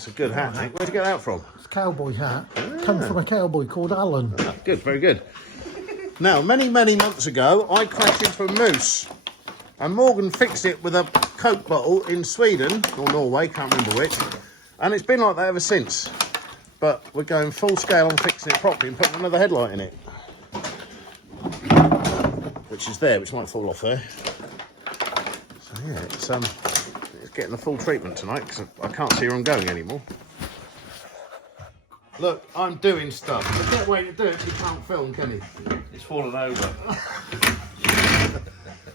That's a good hat, mate. Where'd you get that from? It's a cowboy hat. Come from a cowboy called Alan. Ah, good, very good. Now, many months ago, I crashed into a moose. And Morgan fixed it with a Coke bottle in Sweden, or Norway, can't remember which. And it's been like that ever since. But we're going full scale on fixing it properly and putting another headlight in it. Which is there, which might fall off there. So yeah, it's getting the full treatment tonight because I can't see where I'm going anymore. Look, I'm doing stuff. The best way to do it, you can't film, can you? It's fallen over.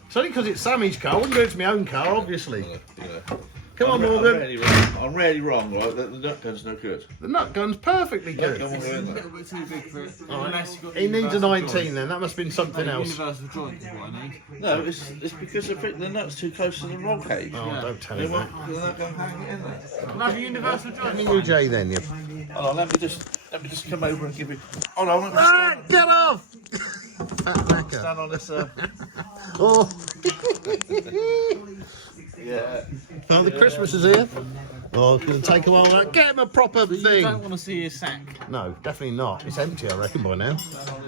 It's only because it's Sammy's car. I wouldn't do it to my own car, obviously. Yeah. Come on, Morgan. I'm really wrong, right? The nut gun's no good. The nut gun's perfectly good. Come on, go in there. A bit too big for it. He needs a 19 then. That must have been something else. Universal joint is what I need. No, it's because the nut's too close to the roll cage. Oh, don't tell They him that. won't, they're not going to hang it in there. Another universal Let joint. me UJ then, you. Hold on, let me just come over and give you. Hold on, let me Ah, get off! Fat knacker. stand on this. Oh, Yeah. Father Christmas is here. Oh, it's going to take a while. Get him a proper You don't thing. want to see his sack. No, definitely not. It's empty, I reckon, by now.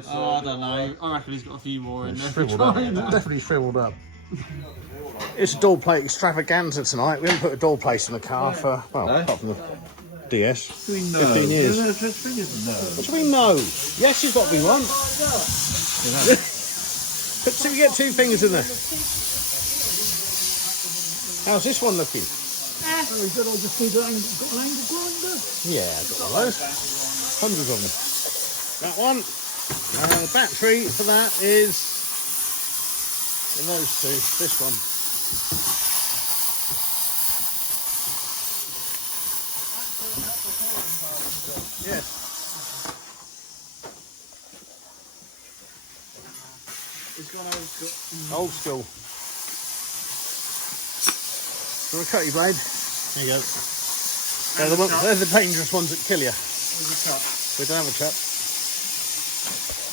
Oh, I don't know. I reckon he's got a few more in there. Shriveled up. Definitely shriveled up. It's a door plate extravaganza tonight. We haven't put a door plate in the car for, well, apart from the DS. 15 years. What do we know? Yes, you've got to be one. But so we get two fingers in there. How's this one looking? Very good. I just need got an angle grinder. Yeah, I've got one of those. Hundreds of them. That one. The battery for that is in those two. This one. Yes. It's gone old school. Old school. For a cutty blade. There you go. They're the dangerous ones that kill you. We don't have a chuck.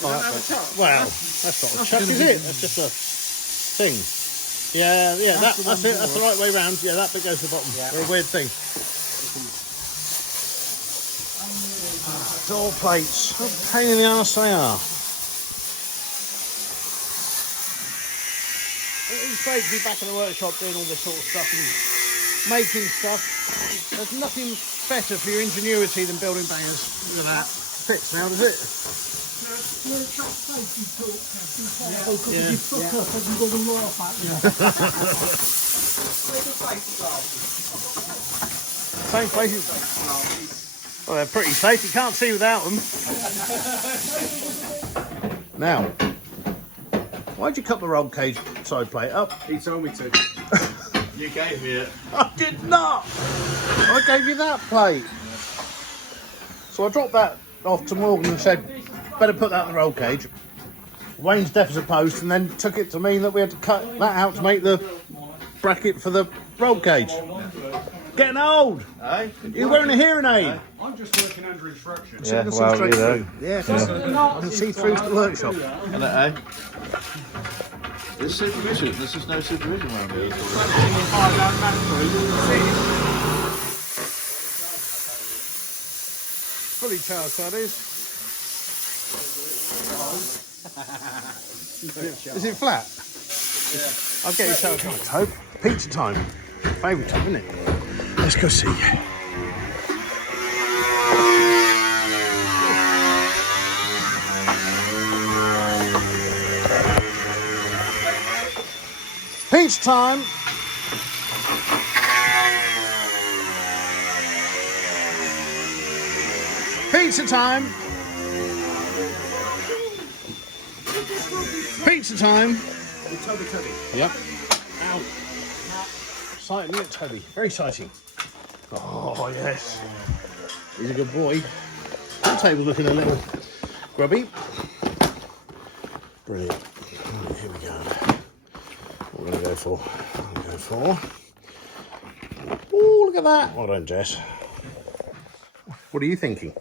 Well, that's not a chuck, is it? That's just a thing. Yeah, that's it. That's the right way round. Yeah, that bit goes to the bottom. They're a weird thing. Door plates. What a pain in the arse they are. It's great to be back in the workshop doing all this sort of stuff and making stuff. There's nothing better for your ingenuity than building bangers. Look at that. Fits now, does it? Same places. Well, they're pretty safe. You can't see without them. Now, why'd you cut the roll cage side plate up? He told me to. You gave me it. I did not. I gave you that plate. So I dropped that off to Morgan and said, better put that in the roll cage. Wayne's deficit post, and then took it to mean that we had to cut that out to make the bracket for the roll cage. Getting old. Eh? You're wearing a hearing aid. I'm just working under instructions. Yeah, That's well, straight you know. through. Yeah, I can see through to the workshop. And eh? There's supervision. There's just no supervision around here. Fully charged, that is. Is it flat? Yeah. I'll get you charged. Come on, Tobe. Pizza time. Favourite time, isn't it? Let's go see. Pizza time. Pizza time. Pizza time. Yep. Ow. Exciting, isn't it, Toby? Very exciting. Oh, yes. He's a good boy. The table's looking a little grubby. Brilliant. Right, here we go. What we're going to go for? I'm going to go for... Oh, look at that. Well done, Jess. What are you thinking?